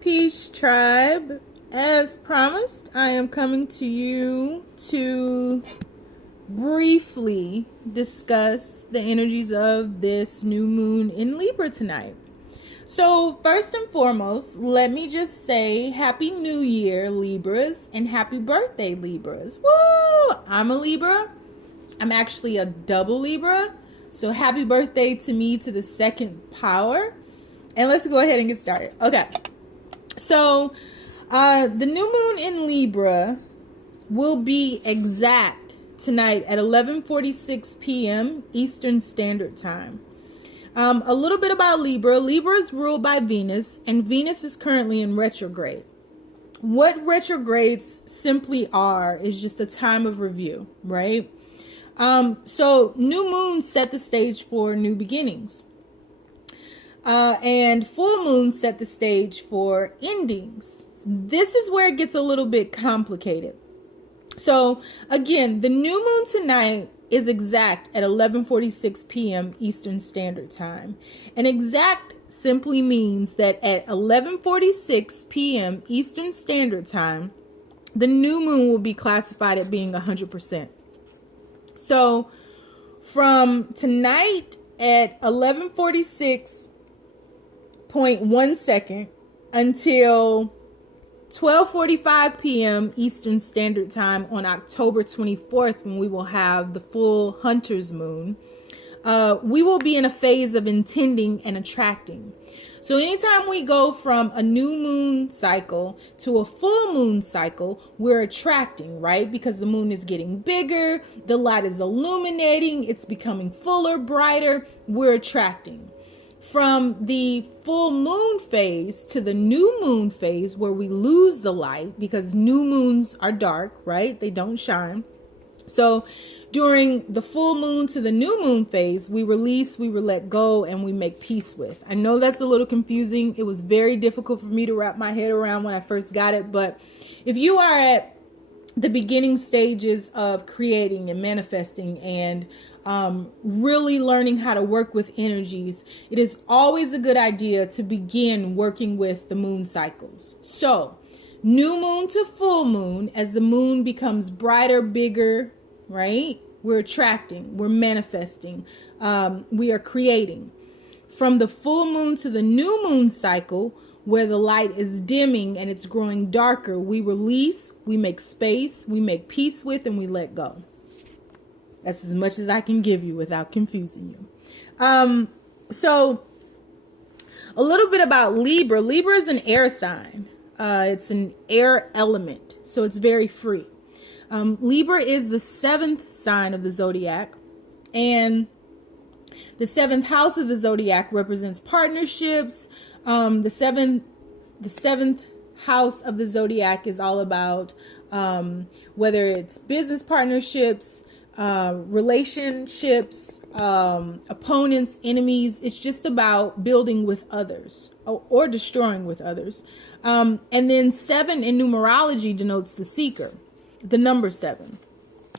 Peace Tribe. As promised, I am coming to you to briefly discuss the energies of this new moon in Libra tonight. So first and foremost, let me just say Happy New Year, Libras, and happy birthday, Libras. Woo! I'm a Libra. I'm actually a double Libra. So happy birthday to me, to the second power. And let's go ahead and get started. Okay. So the new moon in Libra will be exact tonight at 11:46 p.m. Eastern Standard Time. A little bit about Libra. Libra is ruled by Venus, and Venus is currently in retrograde. What retrogrades simply are is just a time of review, right? So new moons set the stage for new beginnings. And full moon set the stage for endings. This is where it gets a little bit complicated. So again, the new moon tonight is exact at 11:46 p.m. Eastern Standard Time. And exact simply means that at 11:46 p.m. Eastern Standard Time, the new moon will be classified as being 100%. So from tonight at 11:46.1 second until 12:45 p.m. Eastern Standard Time on October 24th, when we will have the full Hunter's Moon, we will be in a phase of intending and attracting. So anytime we go from a new moon cycle to a full moon cycle, we're attracting, right? Because the moon is getting bigger, the light is illuminating, it's becoming fuller, brighter, we're attracting. From the full moon phase to the new moon phase, where we lose the light because new moons are dark, right? They don't shine. So during the full moon to the new moon phase, we release, we let go, and we make peace with. I know that's a little confusing. It was very difficult for me to wrap my head around when I first got it. But if you are at the beginning stages of creating and manifesting and really learning how to work with energies, it is always a good idea to begin working with the moon cycles. So new moon to full moon, as the moon becomes brighter, bigger, right? We're attracting, we're manifesting, we are creating. From the full moon to the new moon cycle, where the light is dimming and it's growing darker, we release, we make space, we make peace with, and we let go. That's as much as I can give you without confusing you. So a little bit about Libra. Libra is an air sign. It's an air element, so it's very free. Libra is the 7th sign of the zodiac, and the 7th house of the zodiac represents partnerships. The seventh house of the zodiac is all about whether it's business partnerships, relationships, opponents, enemies. It's just about building with others or destroying with others. And then 7 in numerology denotes the seeker, the number 7.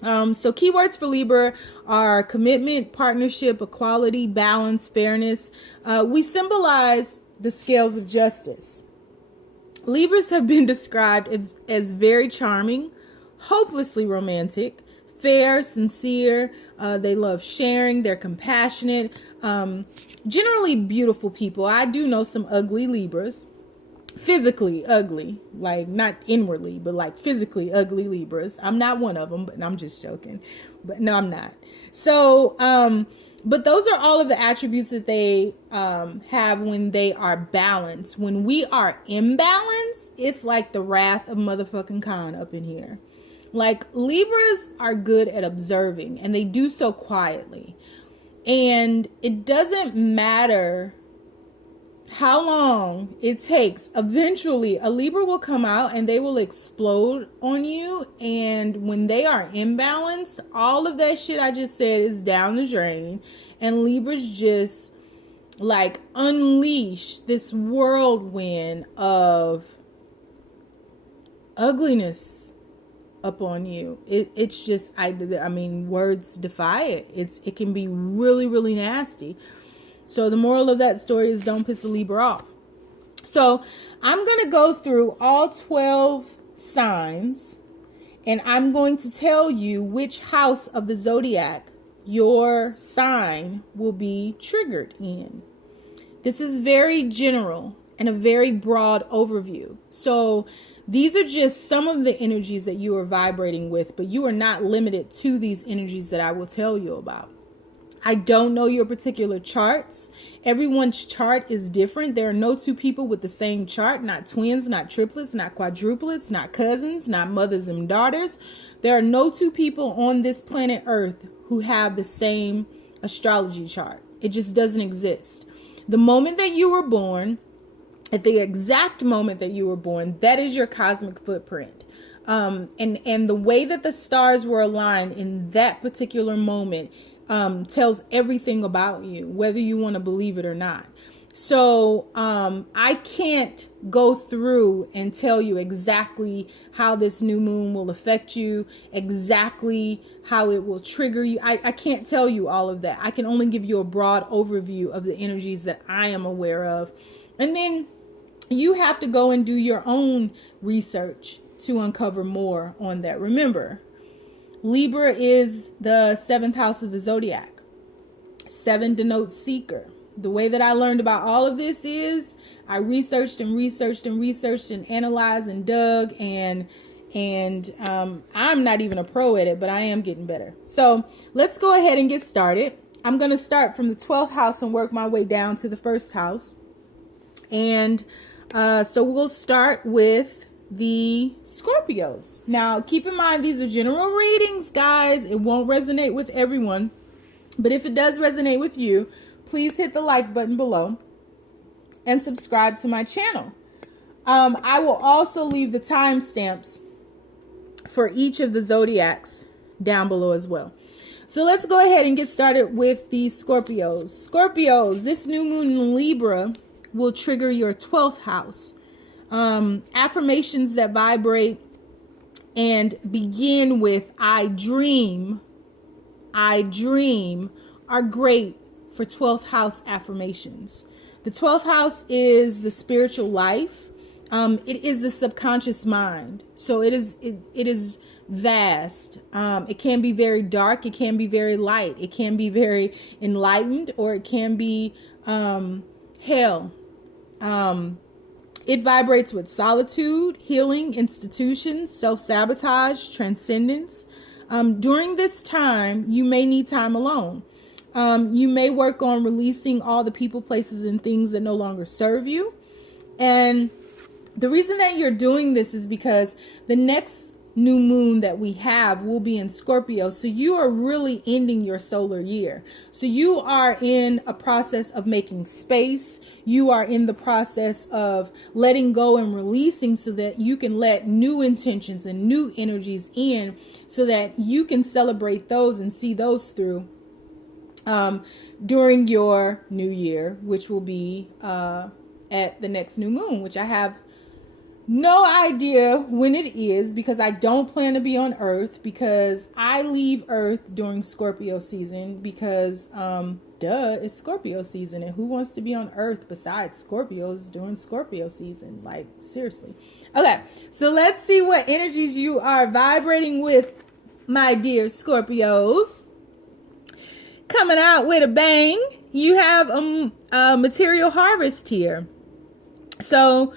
So keywords for Libra are commitment, partnership, equality, balance, fairness. We symbolize the scales of justice. Libras have been described as very charming, hopelessly romantic, fair, sincere. They love sharing. They're compassionate. Generally beautiful people. I do know some ugly Libras. Physically ugly, like not inwardly, but like physically ugly Libras. I'm not one of them, but I'm just joking. But no, I'm not. So, but those are all of the attributes that they have when they are balanced. When we are imbalanced, it's like the wrath of motherfucking Khan up in here. Like, Libras are good at observing, and they do so quietly. And it doesn't matter how long it takes. Eventually, a Libra will come out and they will explode on you. And when they are imbalanced, all of that shit I just said is down the drain. And Libras just like unleash this whirlwind of ugliness up on you. It's just, I mean, words defy it. It can be really, really nasty. So the moral of that story is don't piss a Libra off. So I'm going to go through all 12 signs, and I'm going to tell you which house of the zodiac your sign will be triggered in. This is very general and a very broad overview. So these are just some of the energies that you are vibrating with, but you are not limited to these energies that I will tell you about. I don't know your particular charts. Everyone's chart is different. There are no two people with the same chart, not twins, not triplets, not quadruplets, not cousins, not mothers and daughters. There are no two people on this planet Earth who have the same astrology chart. It just doesn't exist. The moment that you were born, at the exact moment that you were born, that is your cosmic footprint. And the way that the stars were aligned in that particular moment tells everything about you, whether you want to believe it or not. So I can't go through and tell you exactly how this new moon will affect you, exactly how it will trigger you. I can't tell you all of that. I can only give you a broad overview of the energies that I am aware of. And then you have to go and do your own research to uncover more on that. Remember, Libra is the 7th house of the zodiac. 7 denotes seeker. The way that I learned about all of this is I researched and analyzed and dug, and I'm not even a pro at it, but I am getting better. So let's go ahead and get started. I'm going to start from the 12th house and work my way down to the 1st house. And so we'll start with the Scorpios. Now, keep in mind, these are general readings, guys. It won't resonate with everyone. But if it does resonate with you, please hit the like button below and subscribe to my channel. I will also leave the timestamps for each of the zodiacs down below as well. So let's go ahead and get started with the Scorpios. Scorpios, this new moon in Libra will trigger your 12th house. Affirmations that vibrate and begin with I dream are great for 12th house affirmations. The 12th house is the spiritual life. It is the subconscious mind. So it is vast. It can be very dark. It can be very light. It can be very enlightened, or it can be hell. It vibrates with solitude, healing, institutions, self-sabotage, transcendence. During this time, you may need time alone. You may work on releasing all the people, places, and things that no longer serve you. And the reason that you're doing this is because the next new moon that we have will be in Scorpio. So you are really ending your solar year. So you are in a process of making space. You are in the process of letting go and releasing so that you can let new intentions and new energies in so that you can celebrate those and see those through during your new year, which will be at the next new moon, which I have no idea when it is, because I don't plan to be on Earth, because I leave Earth during Scorpio season, because it's Scorpio season, and who wants to be on Earth besides Scorpios during Scorpio season? Like, seriously. Okay, so let's see what energies you are vibrating with, my dear Scorpios. Coming out with a bang, you have a material harvest here. So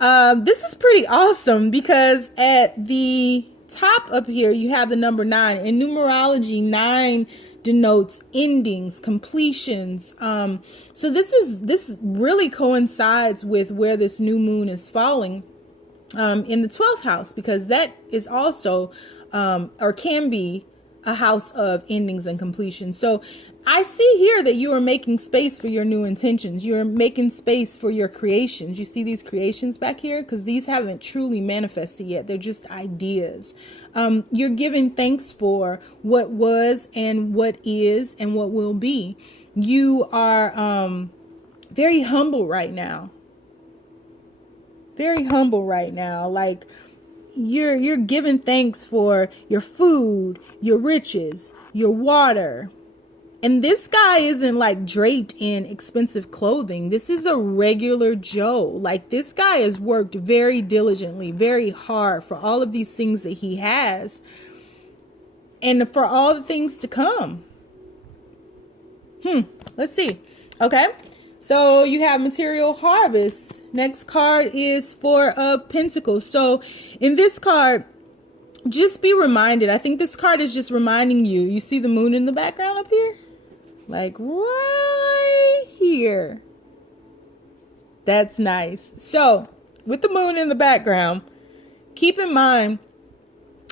this is pretty awesome, because at the top up here you have the number 9. In numerology, 9 denotes endings, completions. So this really coincides with where this new moon is falling in the 12th house, because that is also or can be a house of endings and completion. So I see here that you are making space for your new intentions. You're making space for your creations. You see these creations back here? Because these haven't truly manifested yet. They're just ideas. You're giving thanks for what was and what is and what will be. You are very humble right now. Very humble right now. Like, you're giving thanks for your food, your riches, your water, And this guy isn't like draped in expensive clothing. This is a regular Joe. Like, this guy has worked very diligently, very hard for all of these things that he has and for all the things to come. Let's see. Okay. So you have material harvest. Next card is Four of Pentacles. So in this card, just be reminded. I think this card is just reminding you. You see the moon in the background up here? Like right here. That's nice. So with the moon in the background, keep in mind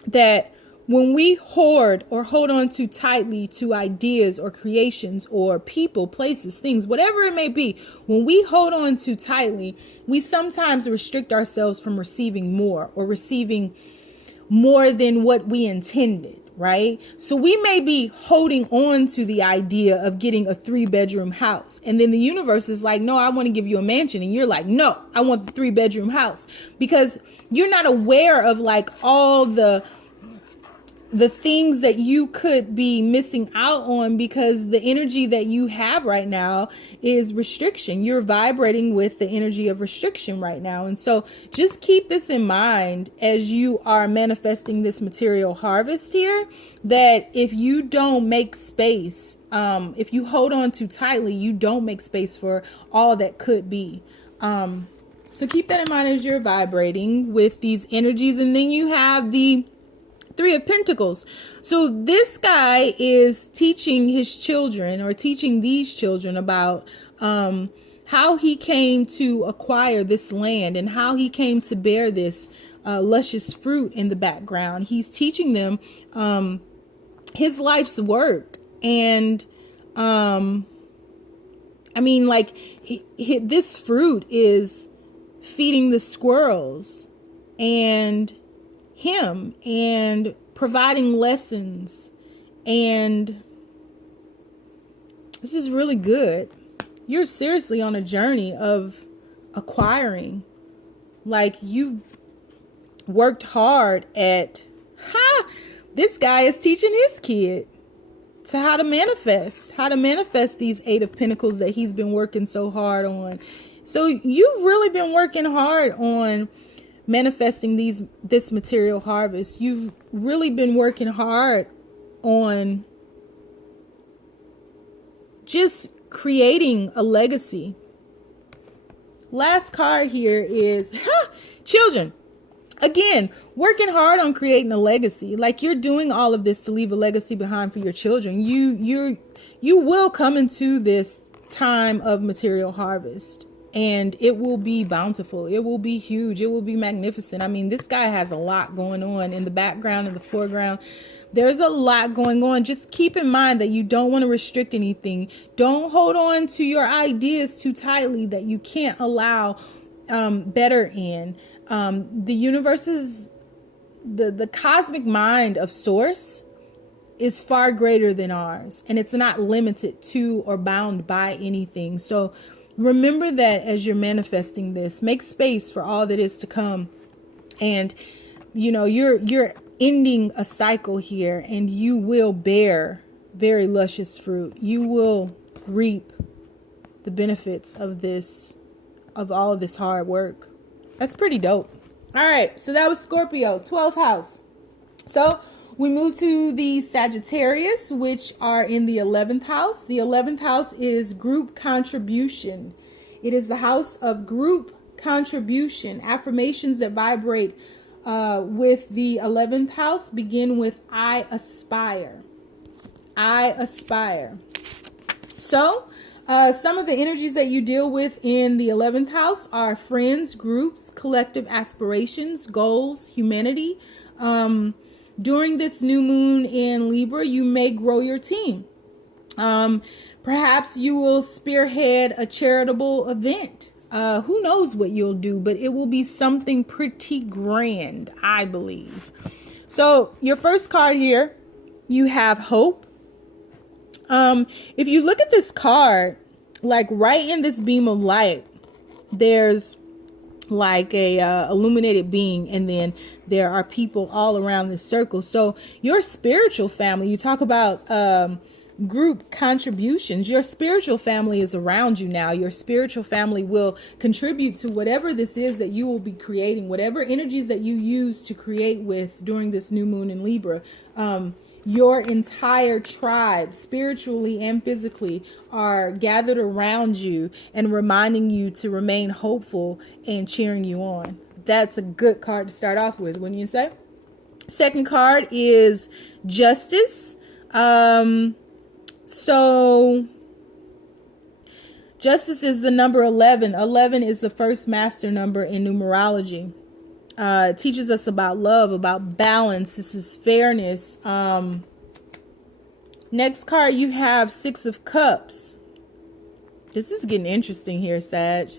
that when we hoard or hold on too tightly to ideas or creations or people, places, things, whatever it may be, when we hold on too tightly, we sometimes restrict ourselves from receiving more or receiving more than what we intended, right? So we may be holding on to the idea of getting a 3-bedroom house. And then the universe is like, no, I want to give you a mansion. And you're like, no, I want the 3-bedroom house, because you're not aware of like all the things that you could be missing out on, because the energy that you have right now is restriction. You're vibrating with the energy of restriction right now. And so just keep this in mind as you are manifesting this material harvest here, that if you don't make space, if you hold on too tightly, you don't make space for all that could be. So keep that in mind as you're vibrating with these energies. And then you have the Three of Pentacles. So this guy is teaching his children, or teaching these children, about how he came to acquire this land and how he came to bear this luscious fruit in the background. He's teaching them his life's work. And I mean, like, this fruit is feeding the squirrels and him, and providing lessons. And this is really good. You're seriously on a journey of acquiring. Like, you've worked hard at, this guy is teaching his kid to how to manifest these 8 of Pentacles that he's been working so hard on. So you've really been working hard on manifesting this material harvest. You've really been working hard on just creating a legacy. Last card here is children. Again, working hard on creating a legacy. Like, you're doing all of this to leave a legacy behind for your children. You will come into this time of material harvest, and it will be bountiful. It will be huge. It will be magnificent. I mean, this guy has a lot going on in the background, in the foreground. There's a lot going on. Just keep in mind that you don't want to restrict anything. Don't hold on to your ideas too tightly that you can't allow better in. The universe's, the cosmic mind of Source is far greater than ours. And it's not limited to or bound by anything. So remember that as you're manifesting this. Make space for all that is to come. And, you know, you're ending a cycle here, and you will bear very luscious fruit. You will reap the benefits of this, of all of this hard work. That's pretty dope. All right, so that was Scorpio, 12th house. So we move to the Sagittarius, which are in the 11th house. The 11th house is group contribution. It is the house of group contribution. Affirmations that vibrate with the 11th house begin with I aspire. I aspire. So some of the energies that you deal with in the 11th house are friends, groups, collective aspirations, goals, humanity. During this new moon in Libra, you may grow your team. Perhaps you will spearhead a charitable event. Who knows what you'll do, but it will be something pretty grand, I believe. So your first card here, you have hope. If you look at this card, like right in this beam of light, there's like a illuminated being, and then there are people all around this circle. So your spiritual family, you talk about group contributions. Your spiritual family is around you now. Your spiritual family will contribute to whatever this is that you will be creating, whatever energies that you use to create with during this new moon in Libra. Your entire tribe, spiritually and physically, are gathered around you and reminding you to remain hopeful and cheering you on. That's a good card to start off with, wouldn't you say? Second card is Justice. So Justice is the number 11. 11 is the first master number in numerology. It teaches us about love, about balance. This is fairness. Next card, you have Six of Cups. This is getting interesting here, Sag.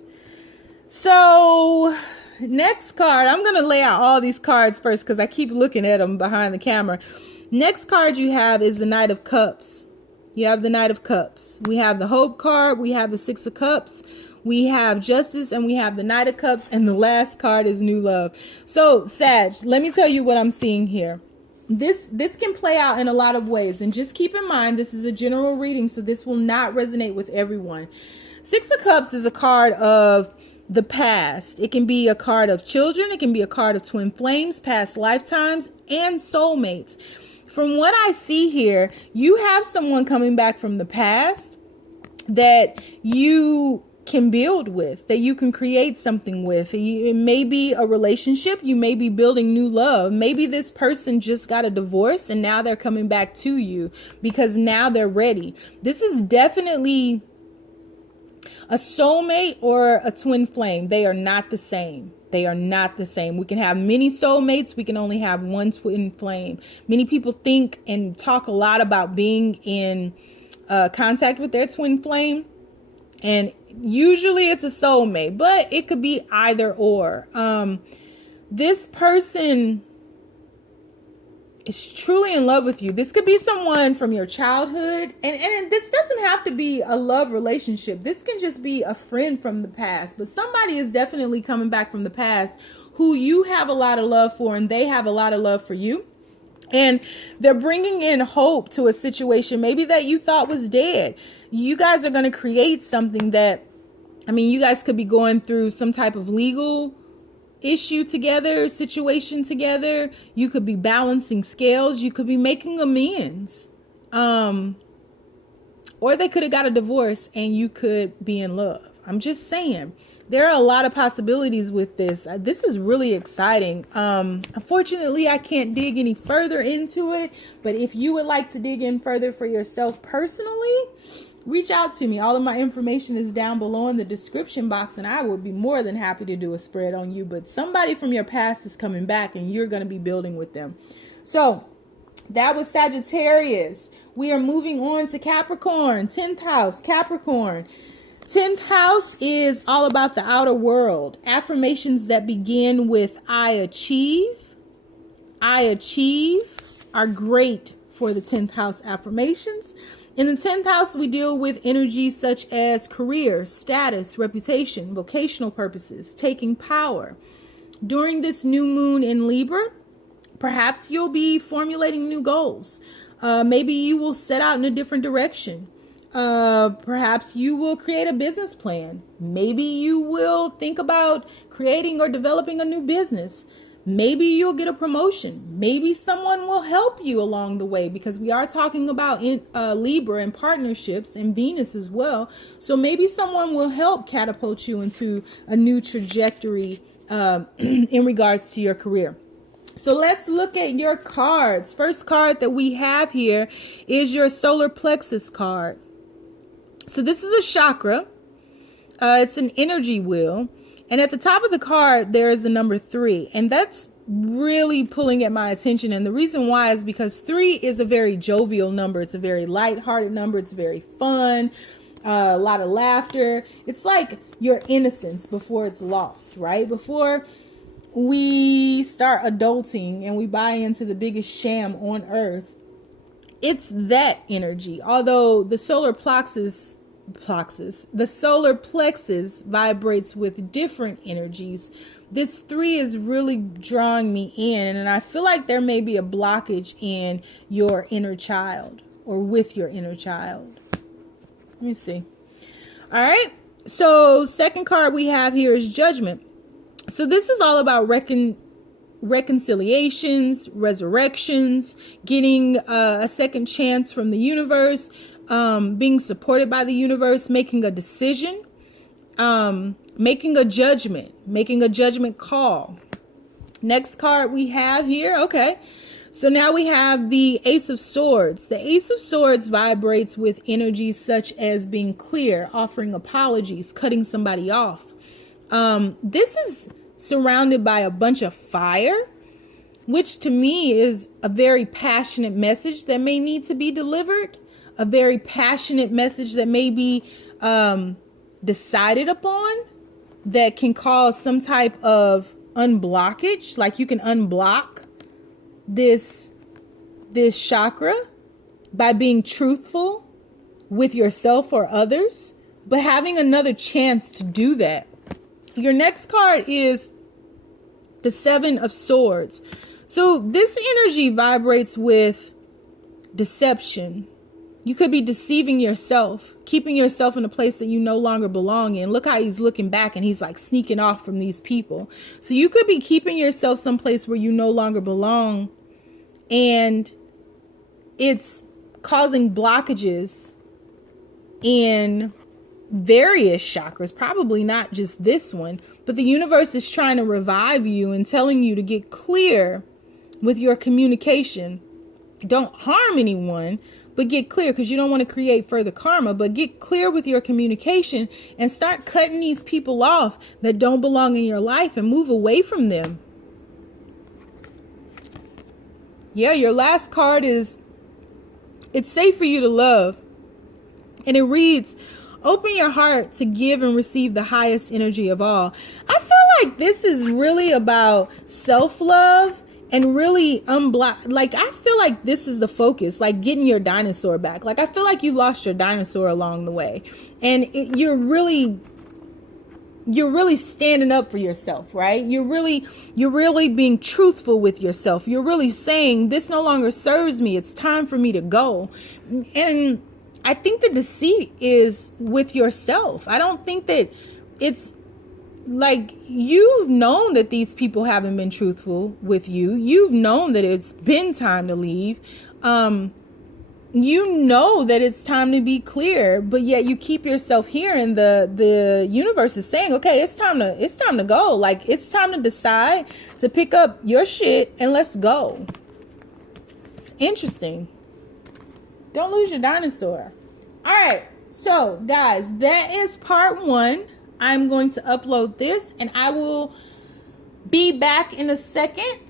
So next card, I'm going to lay out all these cards first because I keep looking at them behind the camera. Next card you have is the Knight of Cups. You have the Knight of Cups. We have the Hope card. We have the Six of Cups. We have Justice, and we have the Knight of Cups. And the last card is New Love. So, Sag, let me tell you what I'm seeing here. This can play out in a lot of ways. And just keep in mind, this is a general reading, so this will not resonate with everyone. Six of Cups is a card of the past. It can be a card of children. It can be a card of twin flames, past lifetimes, and soulmates. From what I see here, you have someone coming back from the past that you can build with, that you can create something with. It may be a relationship. You may be building new love. Maybe this person just got a divorce and now they're coming back to you because now they're ready. This is definitely a soulmate or a twin flame. They are not the same. They are not the same. We can have many soulmates. We can only have one twin flame. Many people think and talk a lot about being in contact with their twin flame. And usually it's a soulmate, but it could be either or. This person is truly in love with you. This could be someone from your childhood. And this doesn't have to be a love relationship. This can just be a friend from the past. But somebody is definitely coming back from the past who you have a lot of love for, and they have a lot of love for you. And they're bringing in hope to a situation maybe that you thought was dead. You guys are going to create something that, you guys could be going through some type of legal issue together, situation together. You could be balancing scales. You could be making amends. Or they could have got a divorce and you could be in love. I'm just saying. There are a lot of possibilities with this. This is really exciting. Unfortunately, I can't dig any further into it. But if you would like to dig in further for yourself personally, reach out to me. All of my information is down below in the description box, and I would be more than happy to do a spread on you. But somebody from your past is coming back, and you're going to be building with them. So that was Sagittarius. We are moving on to Capricorn, 10th house, Capricorn. 10th house is all about the outer world. Affirmations that begin with I achieve are great for the 10th house affirmations. In the 10th house, we deal with energies such as career, status, reputation, vocational purposes, taking power. During this new moon in Libra, perhaps you'll be formulating new goals. Maybe you will set out in a different direction. Perhaps you will create a business plan. Maybe you will think about creating or developing a new business. Maybe you'll get a promotion. Maybe someone will help you along the way, because we are talking about Libra and partnerships and Venus as well. So maybe someone will help catapult you into a new trajectory in regards to your career. So let's look at your cards. First card that we have here is your solar plexus card. So this is a chakra. It's an energy wheel. And at the top of the card, there is the number 3. And that's really pulling at my attention. And the reason why is because 3 is a very jovial number. It's a very lighthearted number. It's very fun. A lot of laughter. It's like your innocence before it's lost, right? Before we start adulting and we buy into the biggest sham on earth. It's that energy. Although the solar plexus vibrates with different energies, this 3 is really drawing me in, and I feel like there may be a blockage in your inner child. or with your inner child. Let me see. All right. So second card we have here is Judgment. So this is all about reconciliations, resurrections, getting a second chance from the universe, being supported by the universe, making a decision, making a judgment call. Next card we have here. Okay. So now we have the Ace of Swords. The Ace of Swords vibrates with energies such as being clear, offering apologies, cutting somebody off. This is surrounded by a bunch of fire, which to me is a very passionate message that may need to be delivered. A very passionate message that may be decided upon, that can cause some type of unblockage. Like you can unblock this chakra by being truthful with yourself or others, but having another chance to do that. Your next card is the Seven of Swords. So this energy vibrates with deception. You could be deceiving yourself, keeping yourself in a place that you no longer belong in. Look how he's looking back and he's like sneaking off from these people. So you could be keeping yourself someplace where you no longer belong, and it's causing blockages in various chakras, probably not just this one, but the universe is trying to revive you and telling you to get clear with your communication. Don't harm anyone, but get clear, because you don't want to create further karma. But get clear with your communication and start cutting these people off that don't belong in your life and move away from them. Yeah, your last card is, it's safe for you to love. And it reads, open your heart to give and receive the highest energy of all. I feel like this is really about self-love and really unblock. Like, I feel like this is the focus, like getting your dinosaur back. Like, I feel like you lost your dinosaur along the way, and you're really standing up for yourself, right? You're really being truthful with yourself. You're really saying, this no longer serves me. It's time for me to go. And I think the deceit is with yourself. I don't think that it's like, you've known that these people haven't been truthful with you. You've known that it's been time to leave. You know that it's time to be clear, but yet you keep yourself here, and the universe is saying, okay, it's time to go. Like, it's time to decide to pick up your shit and let's go. It's interesting. Don't lose your dinosaur. All right. So guys, that is part 1. I'm going to upload this, and I will be back in a second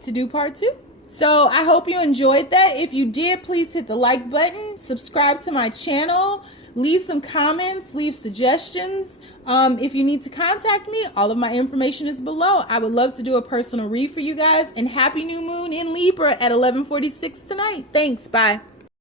to do part 2. So I hope you enjoyed that. If you did, please hit the like button, subscribe to my channel, leave some comments, leave suggestions. If you need to contact me, all of my information is below. I would love to do a personal read for you guys, and happy new moon in Libra at 11:46 tonight. Thanks. Bye.